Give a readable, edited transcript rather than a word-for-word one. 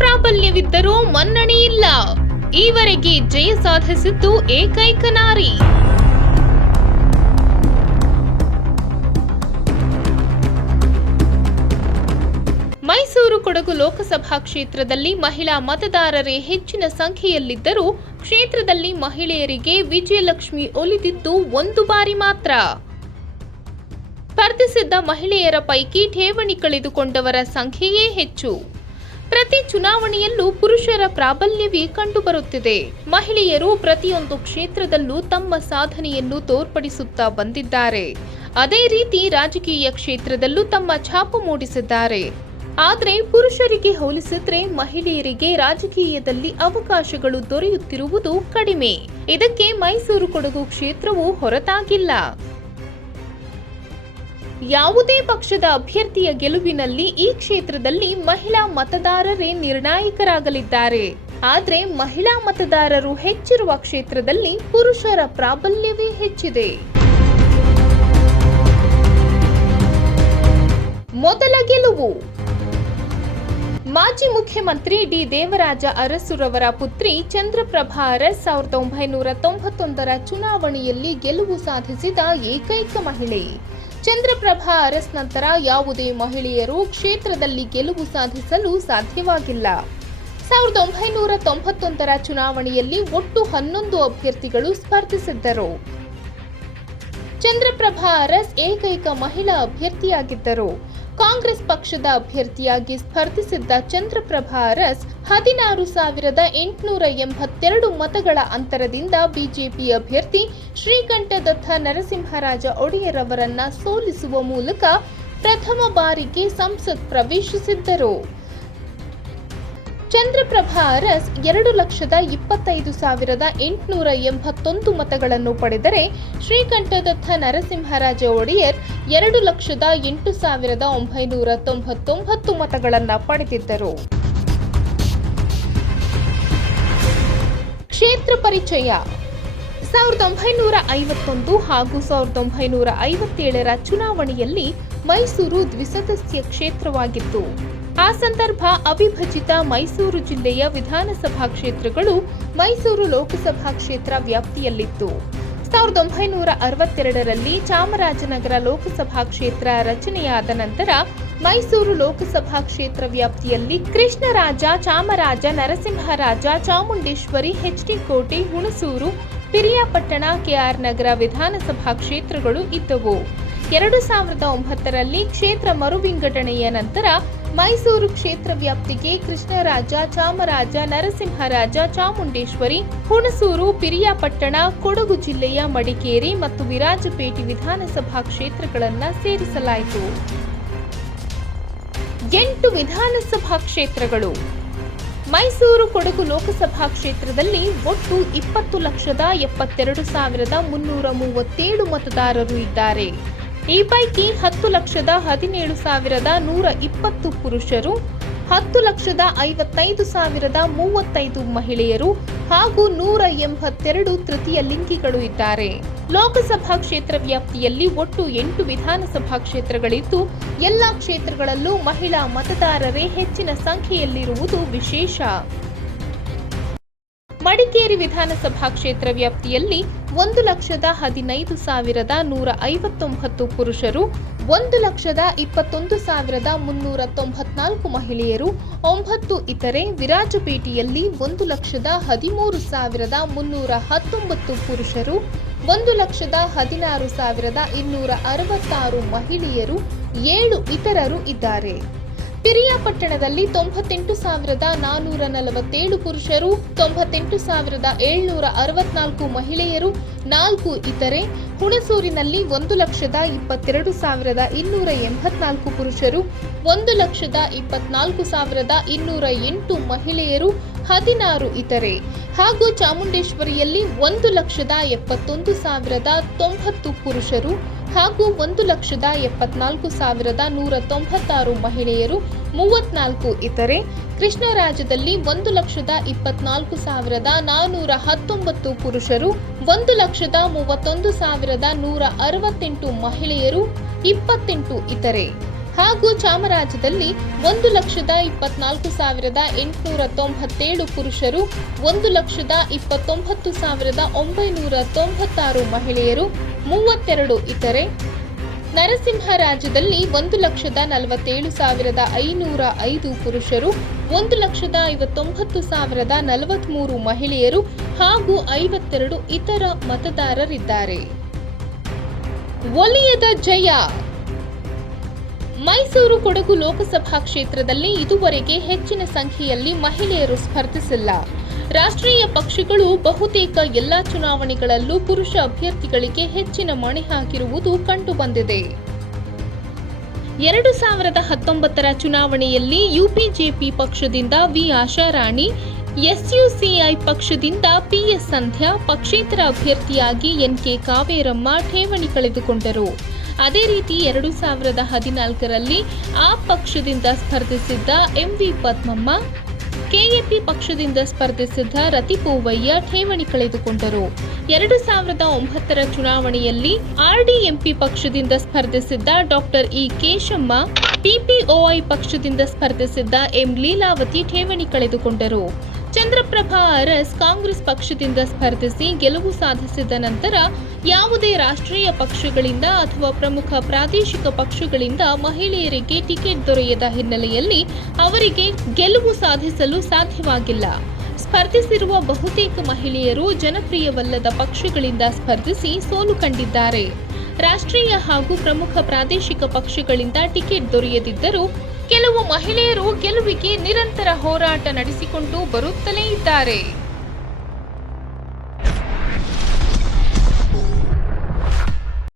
ಪ್ರಾಬಲ್ಯವಿದ್ದರೂ ಮನ್ನಣೆ ಇಲ್ಲ. ಈವರೆಗೆ ಜಯ ಸಾಧಿಸಿದ್ದು ಏಕೈಕ ನಾರಿ. ಮೈಸೂರು ಕೊಡಗು ಲೋಕಸಭಾ ಕ್ಷೇತ್ರದಲ್ಲಿ ಮಹಿಳಾ ಮತದಾರರೇ ಹೆಚ್ಚಿನ ಸಂಖ್ಯೆಯಲ್ಲಿದ್ದರೂ ಕ್ಷೇತ್ರದಲ್ಲಿ ಮಹಿಳೆಯರಿಗೆ ವಿಜಯಲಕ್ಷ್ಮಿ ಒಲಿದಿದ್ದು ಒಂದು ಬಾರಿ ಮಾತ್ರ. ಸ್ಪರ್ಧಿಸಿದ್ದ ಮಹಿಳೆಯರ ಪೈಕಿ ಠೇವಣಿ ಕಳೆದುಕೊಂಡವರ ಸಂಖ್ಯೆಯೇ ಹೆಚ್ಚು. ಪ್ರತಿ ಚುನಾವಣೆಯಲ್ಲೂ ಪುರುಷರ ಪ್ರಾಬಲ್ಯವೇ ಕಂಡುಬರುತ್ತಿದೆ. ಮಹಿಳೆಯರು ಪ್ರತಿಯೊಂದು ಕ್ಷೇತ್ರದಲ್ಲೂ ತಮ್ಮ ಸಾಧನೆಯನ್ನು ತೋರ್ಪಡಿಸುತ್ತಾ ಬಂದಿದ್ದಾರೆ. ಅದೇ ರೀತಿ ರಾಜಕೀಯ ಕ್ಷೇತ್ರದಲ್ಲೂ ತಮ್ಮ ಛಾಪು ಮೂಡಿಸಿದ್ದಾರೆ. ಆದರೆ ಪುರುಷರಿಗೆ ಹೋಲಿಸಿದ್ರೆ ಮಹಿಳೆಯರಿಗೆ ರಾಜಕೀಯದಲ್ಲಿ ಅವಕಾಶಗಳು ದೊರೆಯುತ್ತಿರುವುದು ಕಡಿಮೆ. ಇದಕ್ಕೆ ಮೈಸೂರು ಕೊಡಗು ಕ್ಷೇತ್ರವು ಹೊರತಾಗಿಲ್ಲ. ಯಾವುದೇ ಪಕ್ಷದ ಅಭ್ಯರ್ಥಿಯ ಗೆಲುವಿನಲ್ಲಿ ಈ ಕ್ಷೇತ್ರದಲ್ಲಿ ಮಹಿಳಾ ಮತದಾರರೇ ನಿರ್ಣಾಯಕರಾಗಲಿದ್ದಾರೆ. ಆದರೆ ಮಹಿಳಾ ಮತದಾರರು ಹೆಚ್ಚಿರುವ ಕ್ಷೇತ್ರದಲ್ಲಿ ಪುರುಷರ ಪ್ರಾಬಲ್ಯವೇ ಹೆಚ್ಚಿದೆ. ಮೊದಲ ಗೆಲುವು ಮಾಜಿ ಮುಖ್ಯಮಂತ್ರಿ ಡಿ ದೇವರಾಜ ಅರಸುರವರ ಪುತ್ರಿ ಚಂದ್ರಪ್ರಭಾ ಅರಸ್ 1991ರ ಚುನಾವಣೆಯಲ್ಲಿ ಗೆಲುವು ಸಾಧಿಸಿದ ಏಕೈಕ ಮಹಿಳೆ. ಚಂದ್ರಪ್ರಭಾ ಅರಸ್ ನಂತರ ಯಾವುದೇ ಮಹಿಳೆಯರು ಕ್ಷೇತ್ರದಲ್ಲಿ ಗೆಲುವು ಸಾಧಿಸಲು ಸಾಧ್ಯವಾಗಿಲ್ಲ. 1991ರ ಚುನಾವಣೆಯಲ್ಲಿ ಒಟ್ಟು 11 ಅಭ್ಯರ್ಥಿಗಳು ಸ್ಪರ್ಧಿಸಿದ್ದರು. ಚಂದ್ರಪ್ರಭಾ ಅರಸ್ ಏಕೈಕ ಮಹಿಳಾ ಅಭ್ಯರ್ಥಿಯಾಗಿದ್ದರು. ಕಾಂಗ್ರೆಸ್ ಪಕ್ಷದ ಅಭ್ಯರ್ಥಿಯಾಗಿ ಸ್ಪರ್ಧಿಸಿದ್ದ ಚಂದ್ರಪ್ರಭಾ ಅರಸ್ 16,882 ಮತಗಳ ಅಂತರದಿಂದ ಬಿಜೆಪಿ ಅಭ್ಯರ್ಥಿ ಶ್ರೀಕಂಠದತ್ತ ನರಸಿಂಹರಾಜ ಒಡೆಯರ್ ಅವರನ್ನ ಸೋಲಿಸುವ ಮೂಲಕ ಪ್ರಥಮ ಬಾರಿಗೆ ಸಂಸತ್ ಪ್ರವೇಶಿಸಿದ್ದರು. ಚಂದ್ರಪ್ರಭಾ ಅರಸ್ 2,25,881 ಮತಗಳನ್ನು ಪಡೆದರೆ ಶ್ರೀಕಂಠದತ್ತ ನರಸಿಂಹರಾಜ ಒಡೆಯರ್ 2,08,999 ಮತಗಳನ್ನು ಪಡೆದಿದ್ದರು. ಕ್ಷೇತ್ರ ಪರಿಚಯ 1951 ಹಾಗೂ 1957ರ ಚುನಾವಣೆಯಲ್ಲಿ ಮೈಸೂರು ದ್ವಿಸದಸ್ಯ ಕ್ಷೇತ್ರವಾಗಿತ್ತು. ಆ ಸಂದರ್ಭ ಅವಿಭಜಿತ ಮೈಸೂರು ಜಿಲ್ಲೆಯ ವಿಧಾನಸಭಾ ಕ್ಷೇತ್ರಗಳು ಮೈಸೂರು ಲೋಕಸಭಾ ಕ್ಷೇತ್ರ ವ್ಯಾಪ್ತಿಯಲ್ಲಿತ್ತು. 1962ರಲ್ಲಿ ಚಾಮರಾಜನಗರ ಲೋಕಸಭಾ ಕ್ಷೇತ್ರ ರಚನೆಯಾದ ನಂತರ ಮೈಸೂರು ಲೋಕಸಭಾ ಕ್ಷೇತ್ರ ವ್ಯಾಪ್ತಿಯಲ್ಲಿ ಕೃಷ್ಣರಾಜ, ಚಾಮರಾಜ, ನರಸಿಂಹರಾಜ, ಚಾಮುಂಡೇಶ್ವರಿ, ಎಚ್.ಡಿ. ಕೋಟೆ, ಹುಣಸೂರು, ಪಿರಿಯಾಪಟ್ಟಣ, ಕೆಆರ್ ನಗರ ವಿಧಾನಸಭಾ ಕ್ಷೇತ್ರಗಳು ಇದ್ದವು. 2009ರಲ್ಲಿ ಕ್ಷೇತ್ರ ಮರುವಿಂಗಡಣೆಯ ನಂತರ ಮೈಸೂರು ಕ್ಷೇತ್ರ ವ್ಯಾಪ್ತಿಗೆ ಕೃಷ್ಣರಾಜ, ಚಾಮರಾಜ, ನರಸಿಂಹರಾಜ, ಚಾಮುಂಡೇಶ್ವರಿ, ಹುಣಸೂರು, ಪಿರಿಯಾಪಟ್ಟಣ, ಕೊಡಗು ಜಿಲ್ಲೆಯ ಮಡಿಕೇರಿ ಮತ್ತು ವಿರಾಜಪೇಟೆ ವಿಧಾನಸಭಾ ಕ್ಷೇತ್ರಗಳನ್ನು ಸೇರಿಸಲಾಯಿತು. 8 ವಿಧಾನಸಭಾ ಕ್ಷೇತ್ರಗಳು. ಮೈಸೂರು ಕೊಡಗು ಲೋಕಸಭಾ ಕ್ಷೇತ್ರದಲ್ಲಿ ಒಟ್ಟು 20,72,337 ಮತದಾರರು ಇದ್ದಾರೆ. ಈ ಪೈಕಿ 10,17,120 ಪುರುಷರು, 10,55,035 ಮಹಿಳೆಯರು ಹಾಗೂ 182 ತೃತೀಯ ಲಿಂಗಿಗಳು ಇದ್ದಾರೆ. ಲೋಕಸಭಾ ಕ್ಷೇತ್ರ ವ್ಯಾಪ್ತಿಯಲ್ಲಿ ಒಟ್ಟು 8 ವಿಧಾನಸಭಾ ಕ್ಷೇತ್ರಗಳಿದ್ದು ಎಲ್ಲ ಕ್ಷೇತ್ರಗಳಲ್ಲೂ ಮಹಿಳಾ ಮತದಾರರೇ ಹೆಚ್ಚಿನ ಸಂಖ್ಯೆಯಲ್ಲಿರುವುದು ವಿಶೇಷ. ಮಡಿಕೇರಿ ವಿಧಾನಸಭಾ ಕ್ಷೇತ್ರ ವ್ಯಾಪ್ತಿಯಲ್ಲಿ 1,15,159 ಪುರುಷರು, 1,21,394 ಮಹಿಳೆಯರು, 9 ಇತರೆ. ವಿರಾಜಪೇಟೆಯಲ್ಲಿ 1,13,319 ಪುರುಷರು, 1,16,266 ಮಹಿಳೆಯರು, 7 ಇತರರು ಇದ್ದಾರೆ. ಪಿರಿಯಾಪಟ್ಟಣದಲ್ಲಿ 98,447 ಪುರುಷರು, 98,764 ಮಹಿಳೆಯರು, 4 ಇತರೆ. ಹುಣಸೂರಿನಲ್ಲಿ 1,22,284 ಪುರುಷರು, 1,24,208 ಮಹಿಳೆಯರು, 16 ಇತರೆ. ಹಾಗೂ ಚಾಮುಂಡೇಶ್ವರಿಯಲ್ಲಿ 1,71,090 ಪುರುಷರು ಹಾಗೂ 1,74,196 ಮಹಿಳೆಯರು, 34 ಇತರೆ. ಕೃಷ್ಣರಾಜದಲ್ಲಿ 1,24,419 ಪುರುಷರು, 1,31,168 ಮಹಿಳೆಯರು, 28 ಇತರೆ. ಹಾಗೂ ಚಾಮರಾಜದಲ್ಲಿ 1,24,897 ಪುರುಷರು, 1,29,996 ಮಹಿಳೆಯರು, 32 ಇತರೆ. ನರಸಿಂಹರಾಜದಲ್ಲಿ 1,47,505 ಪುರುಷರು, 1,59,043 ಮಹಿಳೆಯರು ಹಾಗೂ 52 ಇತರ ಮತದಾರರಿದ್ದಾರೆ. ವಲಯದ ಜಯ. ಮೈಸೂರು ಕೊಡಗು ಲೋಕಸಭಾ ಕ್ಷೇತ್ರದಲ್ಲಿ ಇದುವರೆಗೆ ಹೆಚ್ಚಿನ ಸಂಖ್ಯೆಯಲ್ಲಿ ಮಹಿಳೆಯರು ಸ್ಪರ್ಧಿಸಿಲ್ಲ. ರಾಷ್ಟ್ರೀಯ ಪಕ್ಷಗಳು ಬಹುತೇಕ ಎಲ್ಲಾ ಚುನಾವಣೆಗಳಲ್ಲೂ ಪುರುಷ ಅಭ್ಯರ್ಥಿಗಳಿಗೆ ಹೆಚ್ಚಿನ ಮಣೆ ಹಾಕಿರುವುದು ಕಂಡುಬಂದಿದೆ. 2019ರ ಚುನಾವಣೆಯಲ್ಲಿ ಯುಪಿಜೆಪಿ ಪಕ್ಷದಿಂದ ವಿ ಆಶಾರಾಣಿ, ಎಸ್ಯುಸಿಐ ಪಕ್ಷದಿಂದ ಪಿಎಸ್ ಸಂಧ್ಯಾ, ಪಕ್ಷೇತರ ಅಭ್ಯರ್ಥಿಯಾಗಿ ಎನ್ಕೆ ಕಾವೇರಮ್ಮ ಠೇವಣಿ ಕಳೆದುಕೊಂಡರು. ಅದೇ ರೀತಿ 2014ರಲ್ಲಿ ಆ ಪಕ್ಷದಿಂದ ಸ್ಪರ್ಧಿಸಿದ್ದ ಎಂವಿ ಪದ್ಮಮ್ಮ, ಕೆಎಪಿ ಪಕ್ಷದಿಂದ ಸ್ಪರ್ಧಿಸಿದ್ದ ರತಿಪೂವಯ್ಯ ಠೇವಣಿ ಕಳೆದುಕೊಂಡರು. 2009ರ ಚುನಾವಣೆಯಲ್ಲಿ ಆರ್ಡಿಎಂಪಿ ಪಕ್ಷದಿಂದ ಸ್ಪರ್ಧಿಸಿದ್ದ ಡಾಕ್ಟರ್ ಇ ಕೇಶಮ್ಮ, ಪಿಪಿಒಐ ಪಕ್ಷದಿಂದ ಸ್ಪರ್ಧಿಸಿದ್ದ ಎಂ ಲೀಲಾವತಿ ಠೇವಣಿ ಕಳೆದುಕೊಂಡರು. ಚಂದ್ರಪ್ರಭಾ ಅರಸ್ ಕಾಂಗ್ರೆಸ್ ಪಕ್ಷದಿಂದ ಸ್ಪರ್ಧಿಸಿ ಗೆಲುವು ಸಾಧಿಸಿದ ನಂತರ ಯಾವುದೇ ರಾಷ್ಟ್ರೀಯ ಪಕ್ಷಗಳಿಂದ ಅಥವಾ ಪ್ರಮುಖ ಪ್ರಾದೇಶಿಕ ಪಕ್ಷಗಳಿಂದ ಮಹಿಳೆಯರಿಗೆ ಟಿಕೆಟ್ ದೊರೆಯದ ಹಿನ್ನೆಲೆಯಲ್ಲಿ ಅವರಿಗೆ ಗೆಲುವು ಸಾಧಿಸಲು ಸಾಧ್ಯವಾಗಿಲ್ಲ. ಸ್ಪರ್ಧಿಸಿರುವ ಬಹುತೇಕ ಮಹಿಳೆಯರು ಜನಪ್ರಿಯವಲ್ಲದ ಪಕ್ಷಗಳಿಂದ ಸ್ಪರ್ಧಿಸಿ ಸೋಲು ಕಂಡಿದ್ದಾರೆ. ರಾಷ್ಟ್ರೀಯ ಹಾಗೂ ಪ್ರಮುಖ ಪ್ರಾದೇಶಿಕ ಪಕ್ಷಗಳಿಂದ ಟಿಕೆಟ್ ದೊರೆಯದಿದ್ದರೂ ಕೆಲವು ಮಹಿಳೆಯರು ಗೆಲುವಿಗೆ ನಿರಂತರ ಹೋರಾಟ ನಡೆಸಿಕೊಂಡು ಬರುತ್ತಲೇ ಇದ್ದಾರೆ.